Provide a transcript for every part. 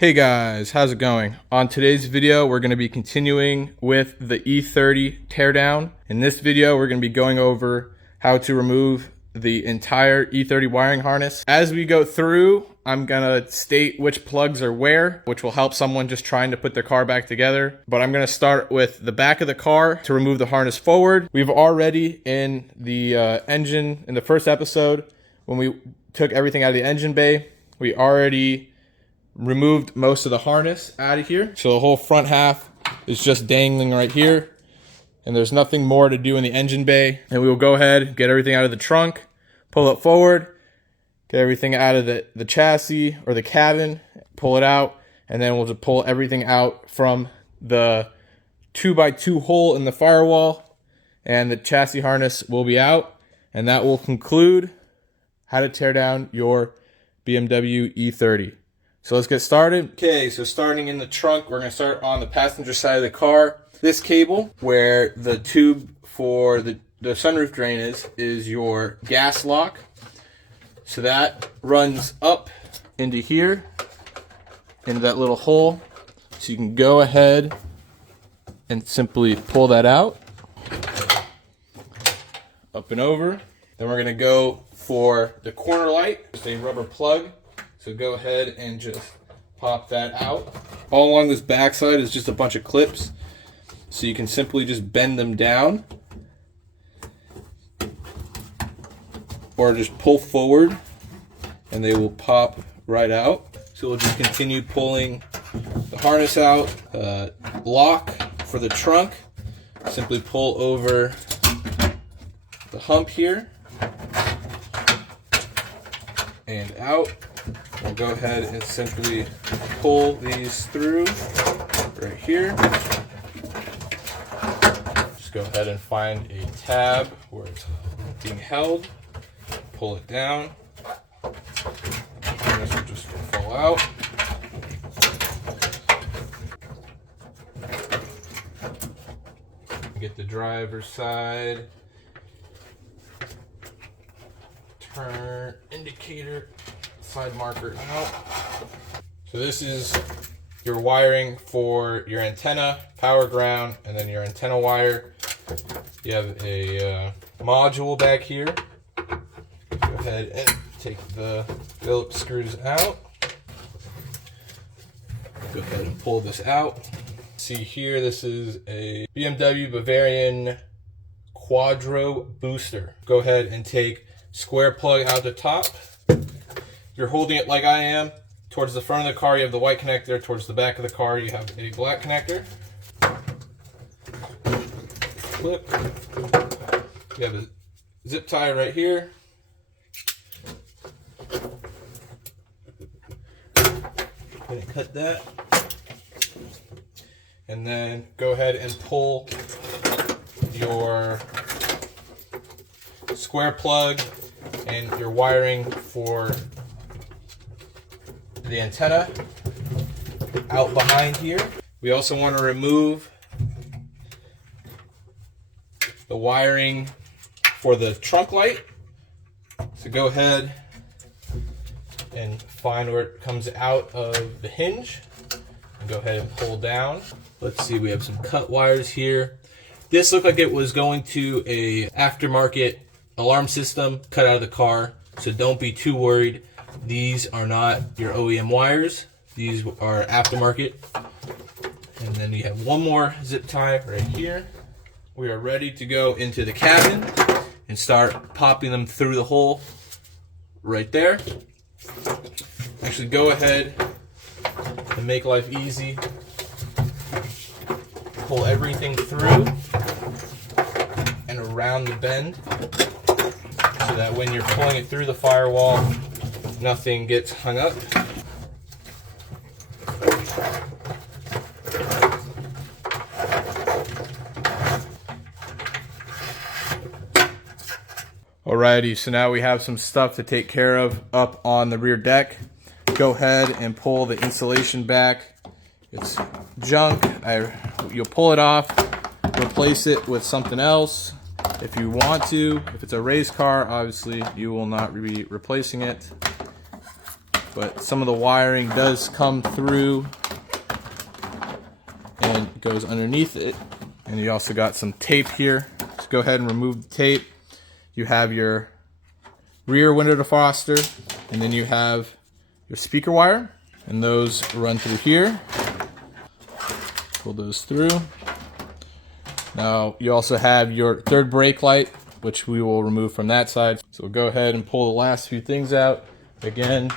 Hey guys, how's it going? On today's video, we're going to be continuing with the E30 teardown. In this video, we're going to be going over how to remove the entire E30 wiring harness. As we go through, I'm going to state which plugs are where, which will help someone just trying to put their car back together. But I'm going to start with the back of the car to remove the harness forward. We've already in the engine, in the first episode, when we took everything out of the engine bay, we already removed most of the harness out of here. So the whole front half is just dangling right here. And there's nothing more to do in the engine bay. And we will go ahead, get everything out of the trunk, pull it forward, get everything out of the chassis or the cabin, pull it out, and then we'll just pull everything out from the 2x2 hole in the firewall, and the chassis harness will be out. And that will conclude how to tear down your BMW E30. So let's get started. Okay, so starting in the trunk, we're going to start on the passenger side of the car. This cable, where the tube for the sunroof drain is your gas lock. So that runs up into here, into that little hole. So you can go ahead and simply pull that out. Up and over. Then we're going to go for the corner light, just a rubber plug. So go ahead and just pop that out. All along this backside is just a bunch of clips. So you can simply just bend them down. Or just pull forward and they will pop right out. So we'll just continue pulling the harness out. Lock for the trunk. Simply pull over the hump here. And out. We'll go ahead and simply pull these through right here. Just go ahead and find a tab where it's being held. Pull it down. And this will just fall out. Get the driver's side. Turn indicator. Side marker out. So this is your wiring for your antenna, power ground, and then your antenna wire. You have a module back here. Go ahead and take the Phillips screws out. Go ahead and pull this out. See here, this is a BMW Bavarian Quadro booster. Go ahead and take square plug out the top. You're holding it like I am. Towards the front of the car, you have the white connector. Towards the back of the car, you have a black connector. Flip. You have a zip tie right here. Gonna cut that. And then go ahead and pull your square plug and your wiring for the antenna out behind here. We also want to remove the wiring for the trunk light. So go ahead and find where it comes out of the hinge and go ahead and pull down. Let's see, we have some cut wires here. This looked like it was going to a aftermarket alarm system cut out of the car, so don't be too worried. These are not your OEM wires. These are aftermarket. And then you have one more zip tie right here. We are ready to go into the cabin and start popping them through the hole right there. Actually, go ahead and make life easy. Pull everything through and around the bend so that when you're pulling it through the firewall, nothing gets hung up. Alrighty, so now we have some stuff to take care of up on the rear deck. Go ahead and pull the insulation back. It's junk. You'll pull it off, replace it with something else if you want to. If it's a race car, obviously you will not be replacing it. but some of the wiring does come through and goes underneath it. And you also got some tape here. So go ahead and remove the tape. You have your rear window defroster, and then you have your speaker wire, and those run through here. Pull those through. Now you also have your third brake light, which we will remove from that side. So we'll go ahead and pull the last few things out. Again,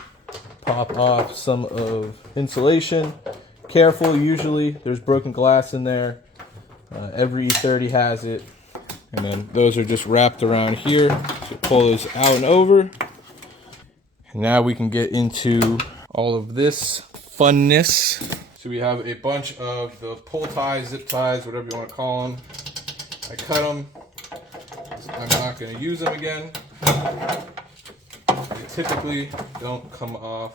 pop off some of insulation. Careful, usually there's broken glass in there. Every E30 has it. And then those are just wrapped around here. So pull those out and over. And now we can get into all of this funness. So we have a bunch of the pull ties, zip ties, whatever you want to call them. I cut them. I'm not going to use them again. They typically don't come off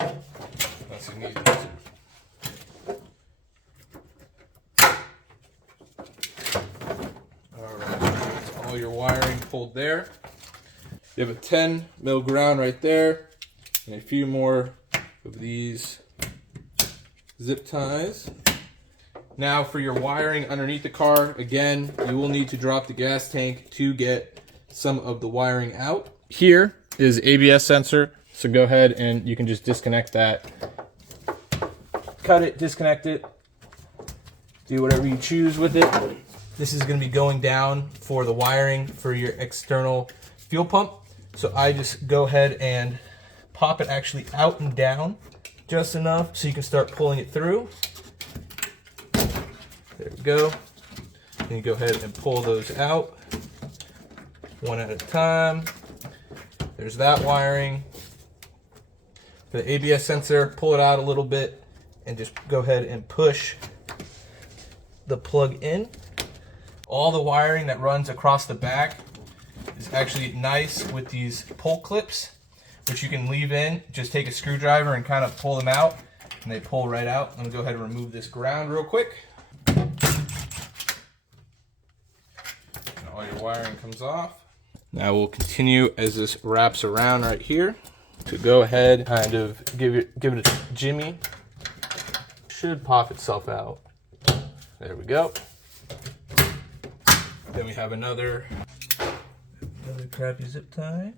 unless you need them to. Alright, that's all your wiring pulled there. You have a 10 mil ground right there, and a few more of these zip ties. Now for your wiring underneath the car, again, you will need to drop the gas tank to get some of the wiring out. Here is ABS sensor, so go ahead and you can just disconnect that. Cut it, disconnect it, do whatever you choose with it. This is going to be going down for the wiring for your external fuel pump. So I just go ahead and pop it actually out and down just enough so you can start pulling it through. There we go. And you go ahead and pull those out one at a time. There's that wiring. For the ABS sensor, pull it out a little bit and just go ahead and push the plug in. All the wiring that runs across the back is actually nice with these pull clips, which you can leave in. Just take a screwdriver and kind of pull them out, and they pull right out. I'm gonna go ahead and remove this ground real quick. And all your wiring comes off. Now we'll continue as this wraps around right here. So go ahead, kind of give it a jimmy. Should pop itself out. There we go. Then we have another crappy zip tie.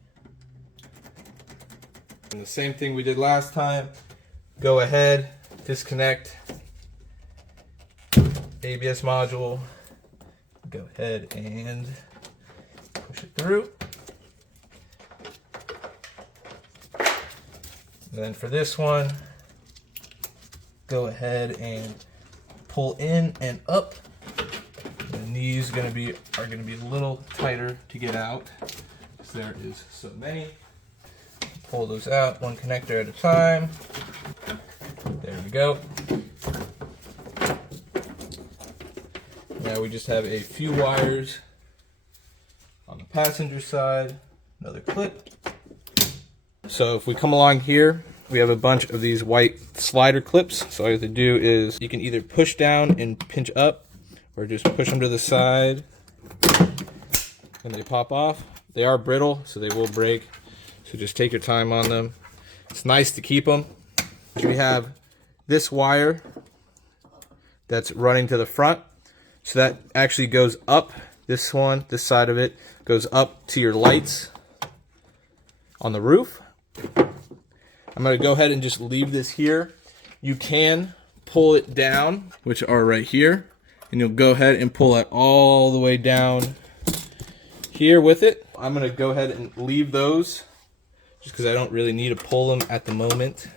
And the same thing we did last time. Go ahead, disconnect ABS module. Go ahead and push it through. And then for this one, go ahead and pull in and up. And these are gonna be a little tighter to get out because there is so many. Pull those out one connector at a time. There we go. Now we just have a few wires on the passenger side. Another clip. So if we come along here, we have a bunch of these white slider clips. So all you have to do is you can either push down and pinch up, or just push them to the side and they pop off. They are brittle, so they will break. So just take your time on them. It's nice to keep them. We have this wire that's running to the front. So that actually goes up. This one, this side of it, goes up to your lights on the roof. I'm going to go ahead and just leave this here. You can pull it down, which are right here. And you'll go ahead and pull it all the way down here with it. I'm going to go ahead and leave those just because I don't really need to pull them at the moment.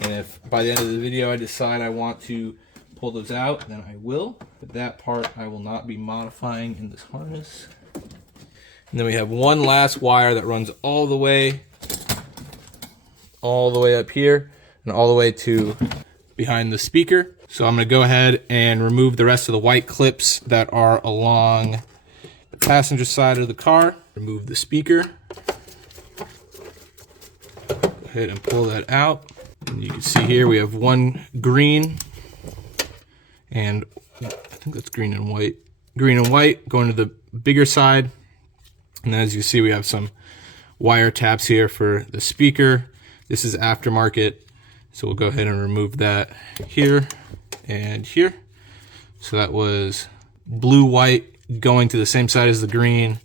And if by the end of the video I decide I want to pull those out, then I will. But that part I will not be modifying in this harness. And then we have one last wire that runs all the way up here and all the way to behind the speaker. So I'm going to go ahead and remove the rest of the white clips that are along the passenger side of the car. Remove the speaker. Go ahead and pull that out. And you can see here we have one green and I think that's green and white. Green and white going to the bigger side. And as you see, we have some wire tabs here for the speaker. This is aftermarket, so we'll go ahead and remove that here and here. So that was blue, white going to the same side as the green,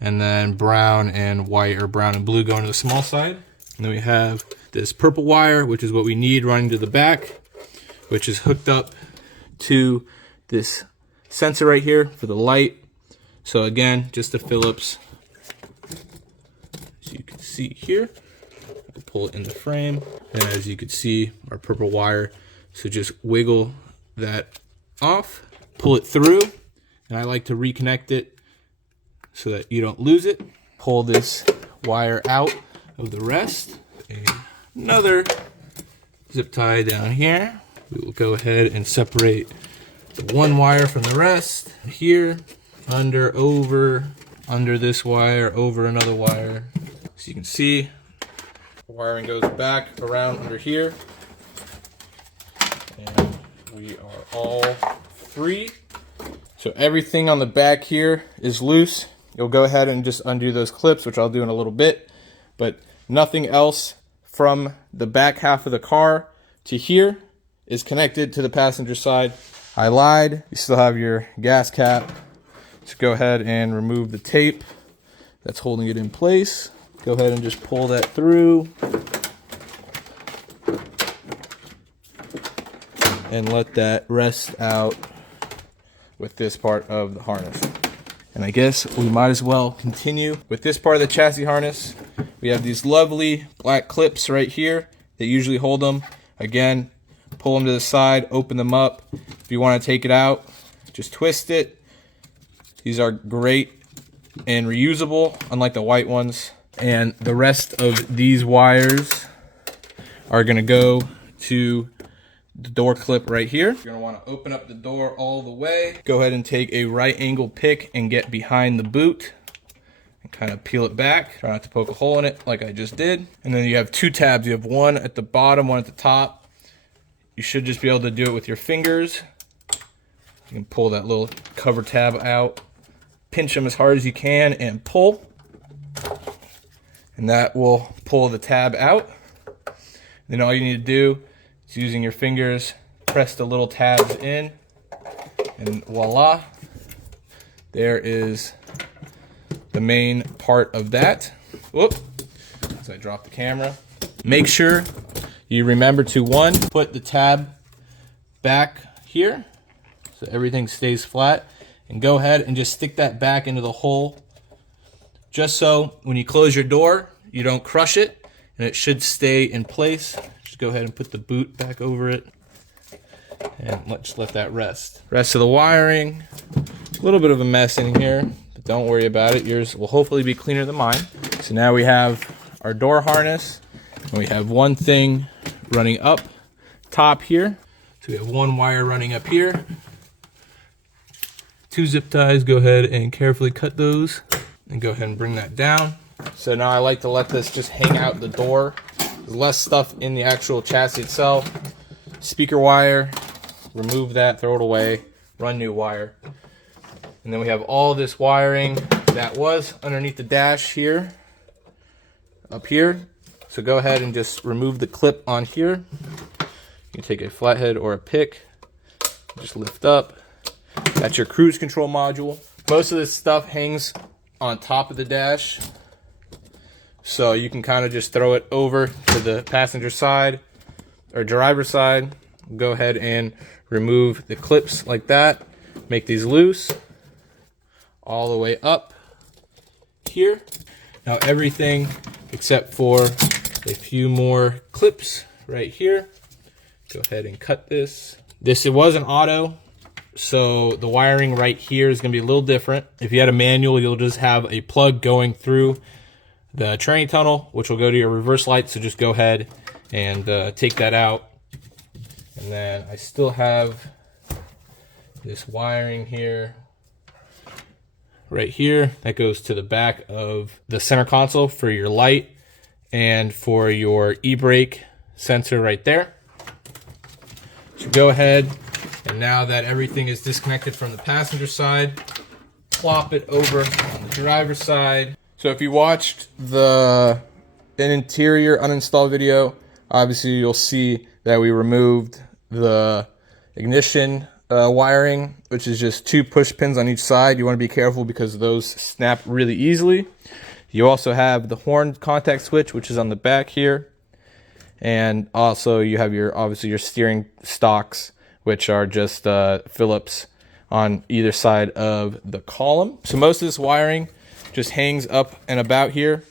and then brown and white, or brown and blue going to the small side. And then we have this purple wire, which is what we need running to the back, which is hooked up to this sensor right here for the light. So again, just a Phillips, as you can see here. I'll pull it in the frame, and as you can see, our purple wire. So just wiggle that off, pull it through, and I like to reconnect it so that you don't lose it. Pull this wire out of the rest. And another zip tie down here. We will go ahead and separate the one wire from the rest. Here, under, over, under this wire, over another wire. So you can see, the wiring goes back around under here. And we are all free. So everything on the back here is loose. You'll go ahead and just undo those clips, which I'll do in a little bit, but nothing else from the back half of the car to here is connected to the passenger side. I lied. You still have your gas cap. So go ahead and remove the tape that's holding it in place. Go ahead and just pull that through and let that rest out with this part of the harness. And I guess we might as well continue with this part of the chassis harness. We have these lovely black clips right here that usually hold them. Again, pull them to the side, open them up. If you want to take it out, just twist it. These are great and reusable, unlike the white ones. And the rest of these wires are going to go to the door clip right here. You're going to want to open up the door all the way. Go ahead and take a right angle pick and get behind the boot and kind of peel it back. Try not to poke a hole in it like I just did. And then you have two tabs. You have one at the bottom, one at the top. You should just be able to do it with your fingers. You can pull that little cover tab out, pinch them as hard as you can, and pull. And that will pull the tab out. Then all you need to do is, using your fingers, press the little tabs in, and voila, there is the main part of that. Whoop, as I drop the camera. Make sure you remember to, one, put the tab back here so everything stays flat, and go ahead and just stick that back into the hole, just so when you close your door, you don't crush it, and it should stay in place. Just go ahead and put the boot back over it, and let's let that rest. Rest of the wiring, a little bit of a mess in here, but don't worry about it. Yours will hopefully be cleaner than mine. So now we have our door harness, and we have one thing running up top here. So we have one wire running up here. Two zip ties. Go ahead and carefully cut those, and go ahead and bring that down. So now I like to let this just hang out the door. There's less stuff in the actual chassis itself. Speaker wire, remove that, throw it away, run new wire. And then we have all this wiring that was underneath the dash here, up here. So go ahead and just remove the clip on here. You can take a flathead or a pick, just lift up. That's your cruise control module. Most of this stuff hangs on top of the dash, so you can kind of just throw it over to the passenger side or driver's side. Go ahead and remove the clips like that. Make these loose all the way up here. Now everything except for a few more clips right here. Go ahead and cut this. It was an auto, so the wiring right here is going to be a little different. If you had a manual, you'll just have a plug going through the tranny tunnel, which will go to your reverse light. So just go ahead and take that out. And then I still have this wiring here, right here, that goes to the back of the center console for your light and for your e-brake sensor right there. So go ahead, and now that everything is disconnected from the passenger side, plop it over on the driver's side. So if you watched the interior uninstall video, obviously you'll see that we removed the ignition wiring, which is just 2 push pins on each side. You want to be careful because those snap really easily. You also have the horn contact switch, which is on the back here. And also you have obviously your steering stocks, which are just Phillips on either side of the column. So most of this wiring just hangs up and about here.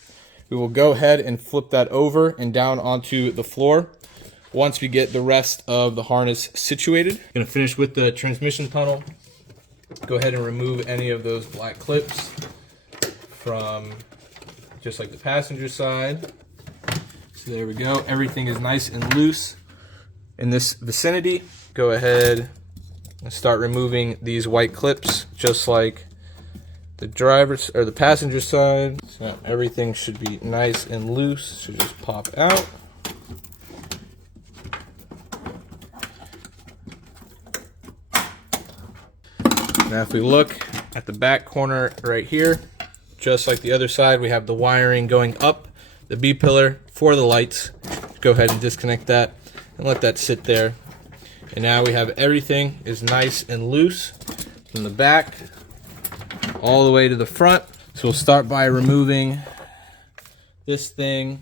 We will go ahead and flip that over and down onto the floor once we get the rest of the harness situated. I'm gonna finish with the transmission tunnel. Go ahead and remove any of those black clips from just like the passenger side. So there we go. Everything is nice and loose in this vicinity. Go ahead and start removing these white clips just like the driver's or the passenger side. So everything should be nice and loose. Should just pop out. Now if we look at the back corner right here, just like the other side, we have the wiring going up the B pillar for the lights. Go ahead and disconnect that and let that sit there. And now we have everything is nice and loose from the back all the way to the front. So we'll start by removing this thing,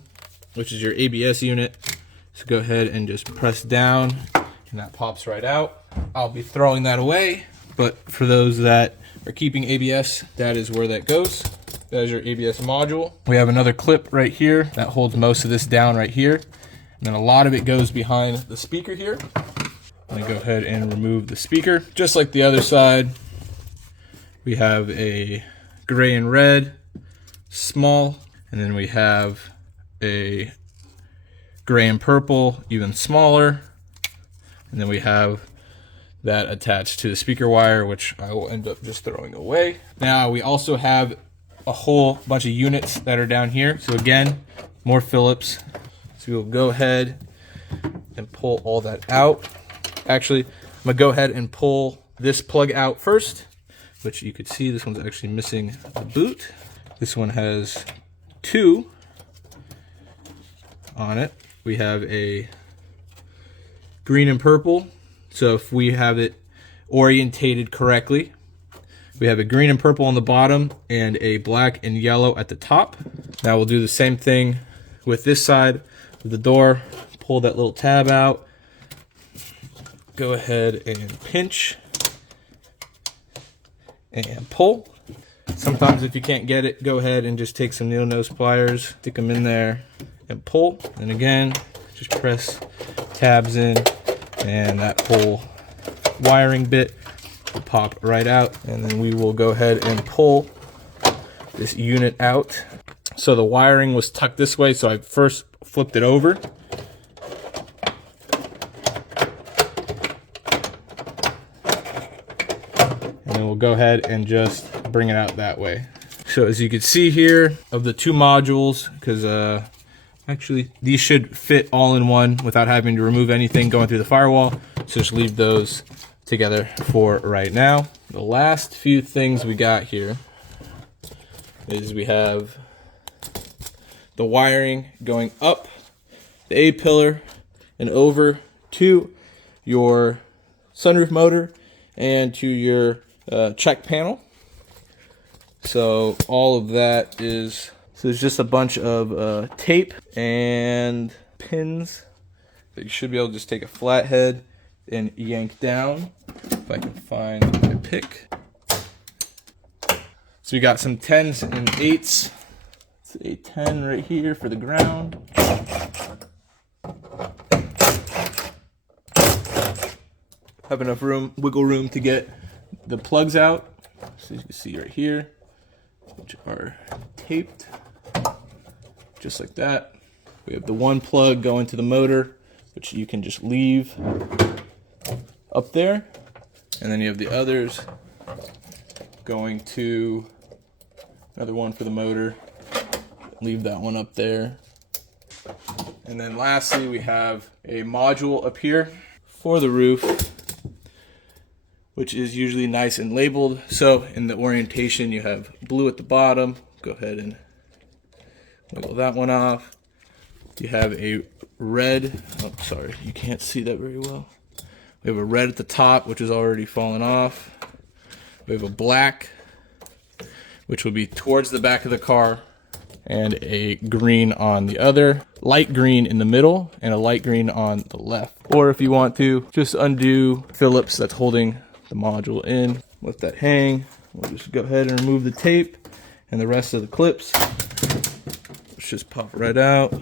which is your ABS unit. So go ahead and just press down and that pops right out. I'll be throwing that away, but for those that are keeping ABS, that is where that goes. That is your ABS module. We have another clip right here that holds most of this down right here. And then a lot of it goes behind the speaker here. I'm gonna go ahead and remove the speaker. Just like the other side, we have a gray and red, small, and then we have a gray and purple, even smaller. And then we have that attached to the speaker wire, which I will end up just throwing away. Now we also have a whole bunch of units that are down here. So again, more Phillips. So we'll go ahead and pull all that out. Actually, I'm gonna go ahead and pull this plug out first, which you could see this one's actually missing the boot. This one has 2 on it. We have a green and purple. So if we have it orientated correctly, we have a green and purple on the bottom and a black and yellow at the top. Now we'll do the same thing with this side of the door. Pull that little tab out. Go ahead and pinch and pull. Sometimes if you can't get it, go ahead and just take some needle nose pliers, stick them in there and pull. And again, just press tabs in and that whole wiring bit will pop right out. And then we will go ahead and pull this unit out. So the wiring was tucked this way, so I first flipped it over. And then we'll go ahead and just bring it out that way. So as you can see here, of the 2 modules, because actually these should fit all in one without having to remove anything going through the firewall. So just leave those together for right now. The last few things we got here is we have the wiring going up the A pillar and over to your sunroof motor and to your check panel. So all of that is, so there's just a bunch of tape and pins that you should be able to just take a flathead and yank down. If I can find my pick. So we got some 10s and 8s. It's a 10 right here for the ground. Have enough room, wiggle room to get the plugs out. So you can see right here, which are taped, just like that. We have the one plug going to the motor, which you can just leave up there. And then you have the others going to another one for the motor. Leave that one up there. And then lastly, we have a module up here for the roof, which is usually nice and labeled. So in the orientation, you have blue at the bottom. Go ahead and Wiggle that one off. You have a red, oh sorry, you can't see that very well. We have a red at the top, which is already fallen off. We have a black, which will be towards the back of the car, and a green on the other, light green in the middle, and a light green on the left. Or if you want to, just undo Phillips that's holding the module in. Let that hang. We'll just go ahead and remove the tape and the rest of the clips. Let's just pop right out.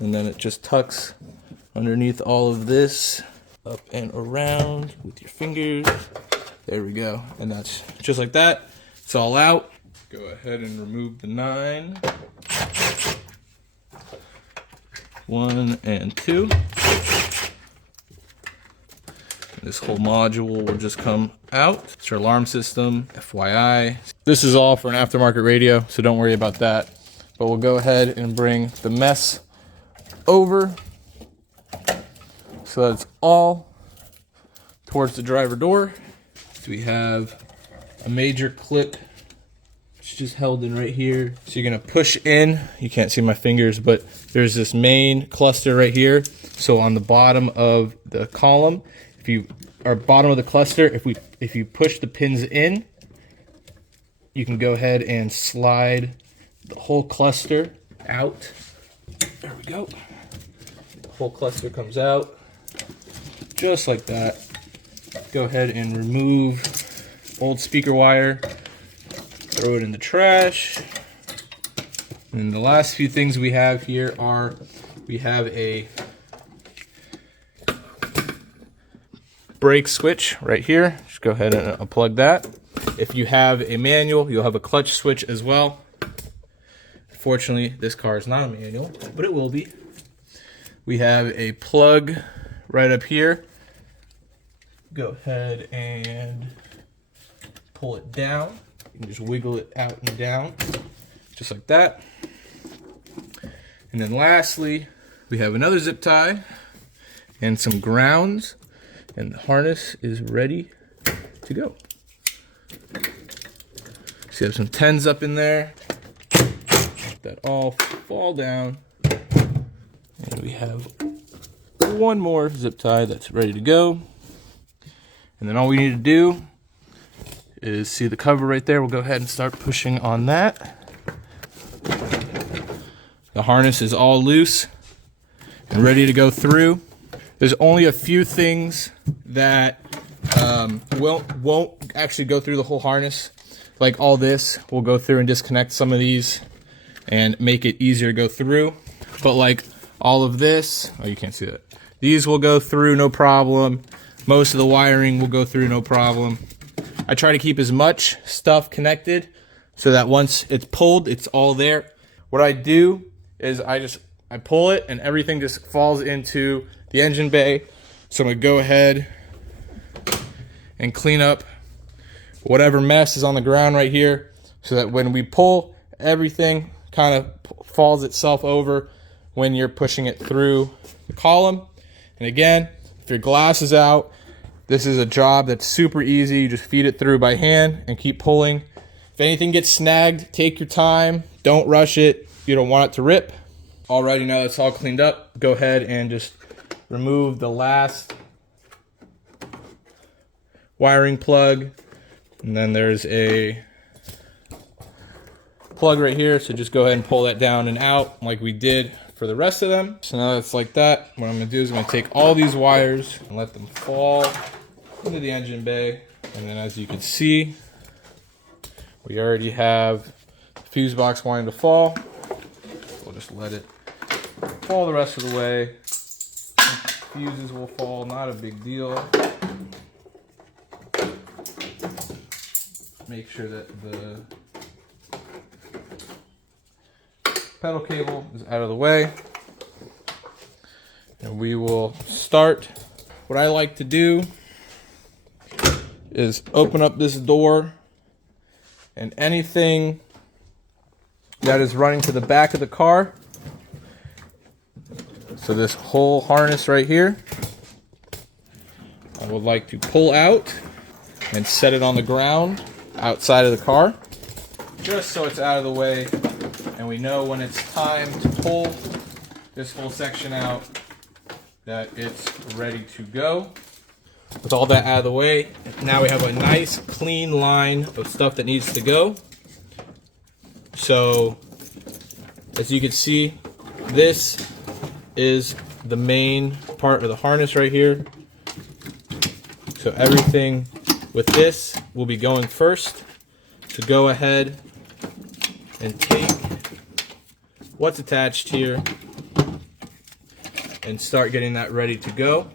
And then it just tucks underneath all of this, up and around with your fingers. There we go. And that's just like that. It's all out. Go ahead and remove the 9. 1 and 2. This whole module will just come out. It's your alarm system, FYI. This is all for an aftermarket radio, so don't worry about that. But we'll go ahead and bring the mess over so that it's all towards the driver door. So we have a major clip. It's just held in right here. So you're gonna push in. You can't see my fingers, but there's this main cluster right here. So on the bottom of the column, bottom of the cluster, if you push the pins in, you can go ahead and slide the whole cluster out. There we go. The whole cluster comes out just like that. Go ahead and remove old speaker wire, throw it in the trash. And the last few things we have here are, we have a brake switch right here. Just go ahead and unplug that. If you have a manual, you'll have a clutch switch as well. Fortunately, this car is not a manual, but it will be. We have a plug right up here. Go ahead and pull it down. You can just wiggle it out and down, just like that. And then lastly, we have another zip tie and some grounds, and the harness is ready to go. So you have some 10s up in there that all fall down. And we have one more zip tie that's ready to go. And then all we need to do is see the cover right there. We'll go ahead and start pushing on that. The harness is all loose and ready to go through. There's only a few things that won't actually go through the whole harness. Like all this, we'll go through and disconnect some of these and make it easier to go through. But like all of this, oh, you can't see that. These will go through no problem. Most of the wiring will go through no problem. I try to keep as much stuff connected so that once it's pulled, it's all there. What I do is I pull it and everything just falls into the engine bay. So I'm gonna go ahead and clean up whatever mess is on the ground right here so that when we pull, everything kind of falls itself over when you're pushing it through the column. And again, if your glass is out, this is a job that's super easy. You just feed it through by hand and keep pulling. If anything gets snagged, take your time. Don't rush it. You don't want it to rip. Alrighty, now that's all cleaned up, go ahead and just remove the last wiring plug. And then there's a plug right here, so just go ahead and pull that down and out like we did for the rest of them. So now that's like that, what I'm gonna do is I'm gonna take all these wires and let them fall into the engine bay. And then as you can see, we already have the fuse box wanting to fall. We'll just let it fall the rest of the way. Fuses will fall, not a big deal. Make sure that the pedal cable is out of the way. And we will start. What I like to do is open up this door, and anything that is running to the back of the car, so this whole harness right here, I would like to pull out and set it on the ground outside of the car, just so it's out of the way and we know when it's time to pull this whole section out that it's ready to go. With all that out of the way, now we have a nice clean line of stuff that needs to go. So as you can see, this is the main part of the harness right here. So everything with this will be going first. So go ahead and take what's attached here and start getting that ready to go.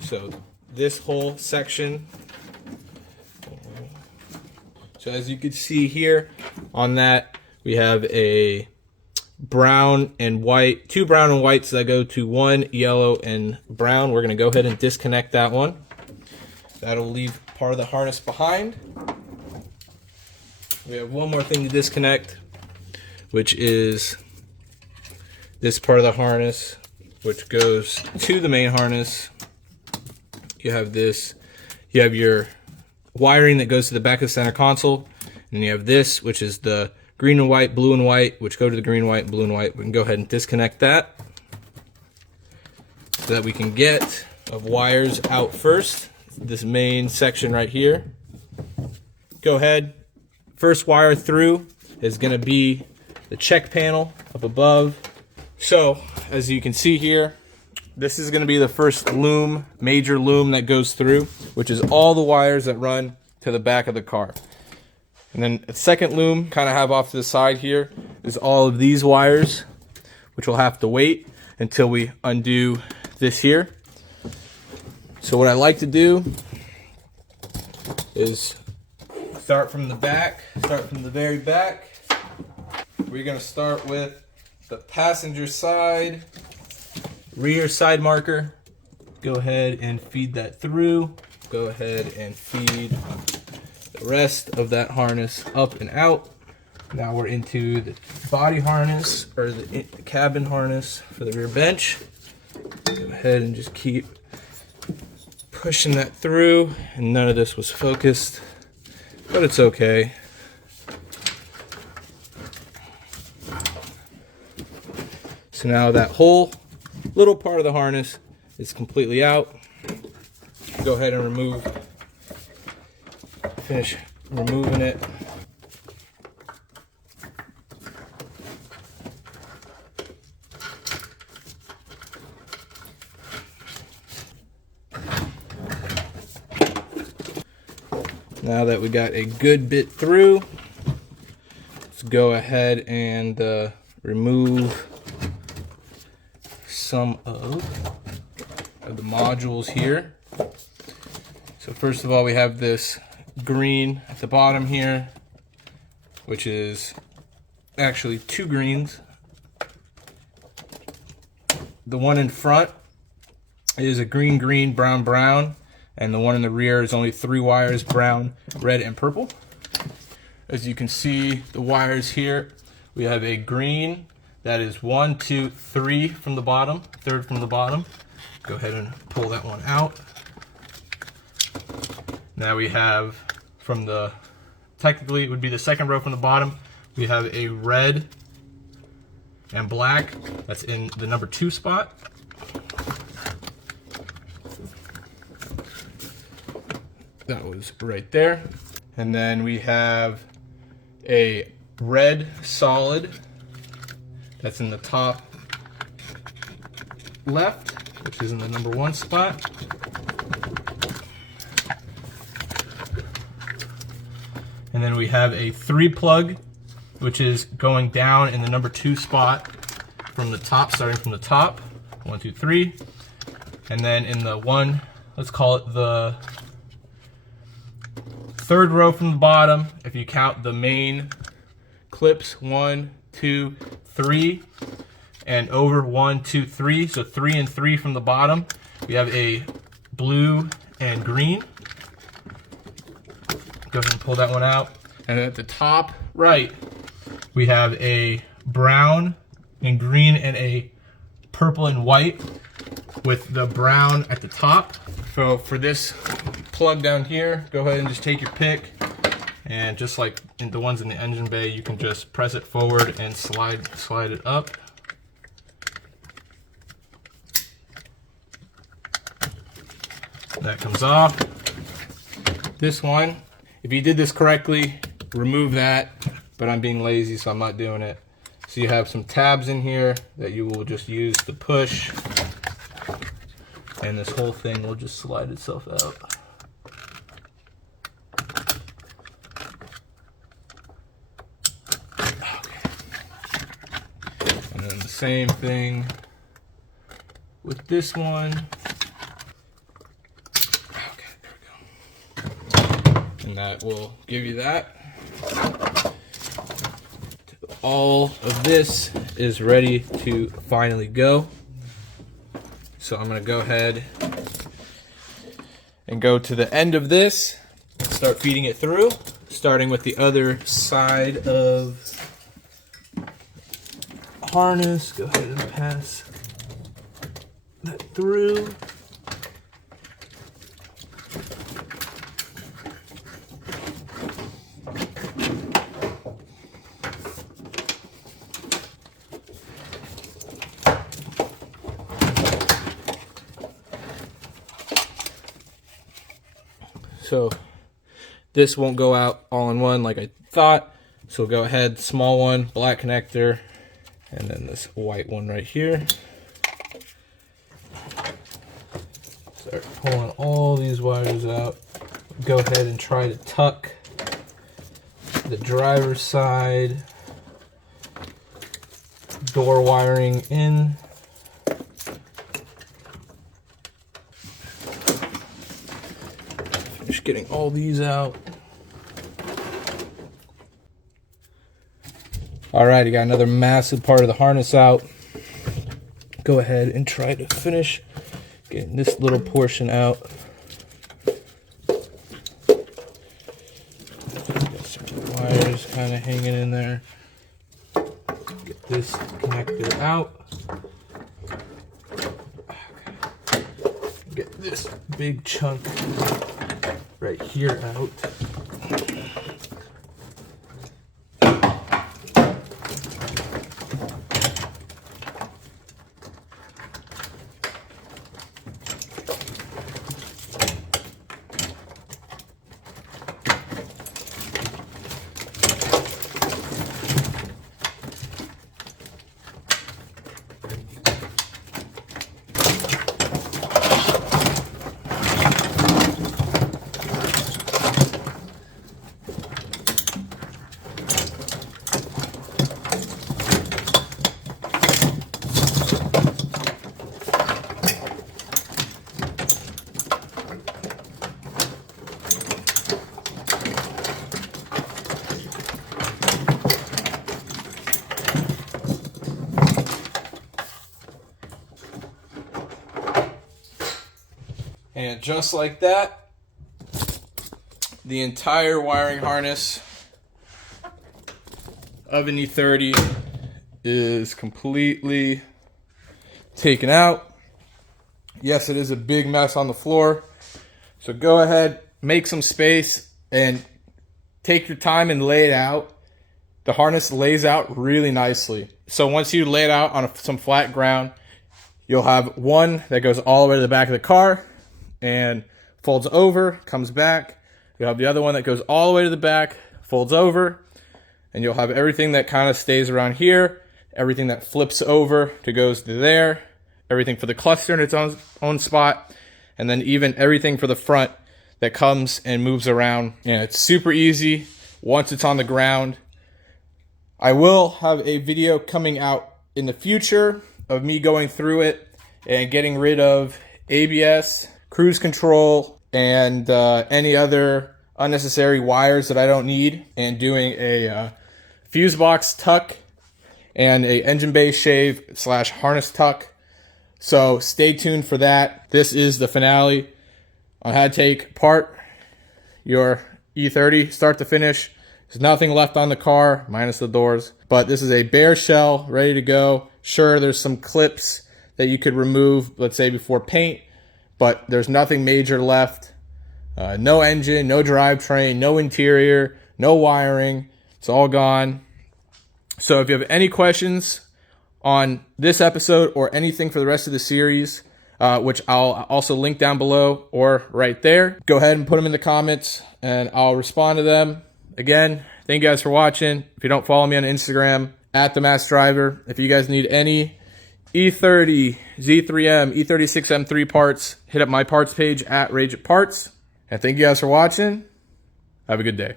So this whole section. So as you can see here on that, we have a brown and white, 2 brown and whites that go to 1 yellow and brown. We're going to go ahead and disconnect that one. That'll leave part of the harness behind. We have one more thing to disconnect, which is this part of the harness, which goes to the main harness. You have this, you have your wiring that goes to the back of the center console, and you have this, which is the green and white, blue and white, which go to the green, white, blue and white. We can go ahead and disconnect that so that we can get of wires out first. This main section right here. Go ahead. First wire through is going to be the check panel up above. So as you can see here, this is going to be the first loom, major loom that goes through, which is all the wires that run to the back of the car. And then a second loom, kind of have off to the side here, is all of these wires, which will have to wait until we undo this here. So what I like to do is start from the back, start from the very back. We're going to start with the passenger side, rear side marker. Go ahead and feed that through. Go ahead and feed the rest of that harness up and out. Now we're into the body harness, or the cabin harness for the rear bench. Go ahead and just keep pushing that through, and none of this was focused, but it's okay. So now that whole little part of the harness is completely out. Go ahead and finish removing it. Now that we got a good bit through, let's go ahead and remove some of the modules here. So first of all, we have this green at the bottom here, which is actually 2 greens. The one in front is a green, green, brown, brown, and the one in the rear is only 3 wires, brown, red, and purple. As you can see, the wires here, we have a green that is 1, 2, 3 from the bottom, third from the bottom. Go ahead and pull that one out. Now we have from the, technically it would be the second row from the bottom, we have a red and black that's in the number 2 spot. That was right there. And then we have a red solid that's in the top left, which is in the number 1 spot. And then we have a 3 plug, which is going down in the number 2 spot from the top, starting from the top. 1, 2, 3. And then in the one, let's call it the 3rd row from the bottom, if you count the main clips, 1, 2, 3, and over 1, 2, 3, so 3 and 3 from the bottom, we have a blue and green. Go ahead and pull that one out. And at the top right, we have a brown and green and a purple and white with the brown at the top. So for this plug down here, go ahead and just take your pick And just like in the ones in the engine bay, you can just press it forward and slide it up. That comes off. This one, if you did this correctly, remove that, but I'm being lazy, so I'm not doing it. So you have some tabs in here that you will just use to push, and this whole thing will just slide itself out. Okay. And then the same thing with this one. Okay, there we go. And that will give you that. All of this is ready to finally go. So I'm going to go ahead and go to the end of this, start feeding it through, starting with the other side of harness. Go ahead and pass that through. So this won't go out all in one like I thought. So go ahead, small one, black connector, and then this white one right here. Start pulling all these wires out. Go ahead and try to tuck the driver's side door wiring in. Just getting all these out. All right, you got another massive part of the harness out. Go ahead and try to finish getting this little portion out. Got some wires kind of hanging in there. Get this connector out. Get this big chunk right here out. And just like that, the entire wiring harness of an E30 is completely taken out. Yes, it is a big mess on the floor. So go ahead, make some space and take your time and lay it out. The harness lays out really nicely. So once you lay it out on some flat ground, you'll have one that goes all the way to the back of the car and folds over, comes back. You'll have the other one that goes all the way to the back, folds over, and you'll have everything that kind of stays around here, everything that flips over to goes to there, everything for the cluster in its own spot, and then even everything for the front that comes and moves around. And it's super easy once it's on the ground. I will have a video coming out in the future of me going through it and getting rid of ABS, cruise control, and any other unnecessary wires that I don't need, and doing a fuse box tuck and a engine bay shave / harness tuck. So stay tuned for that. This is the finale on how to take apart your E30 start to finish. There's nothing left on the car minus the doors, but this is a bare shell ready to go. Sure, there's some clips that you could remove, let's say before paint, but there's nothing major left. No engine, no drivetrain, no interior, no wiring. It's all gone. So if you have any questions on this episode or anything for the rest of the series, which I'll also link down below or right there, go ahead and put them in the comments and I'll respond to them. Again, thank you guys for watching. If you don't follow me on Instagram, @TheMassDriver. If you guys need any E30, Z3M, E36M3 parts, hit up my parts page @RageItParts. And thank you guys for watching. Have a good day.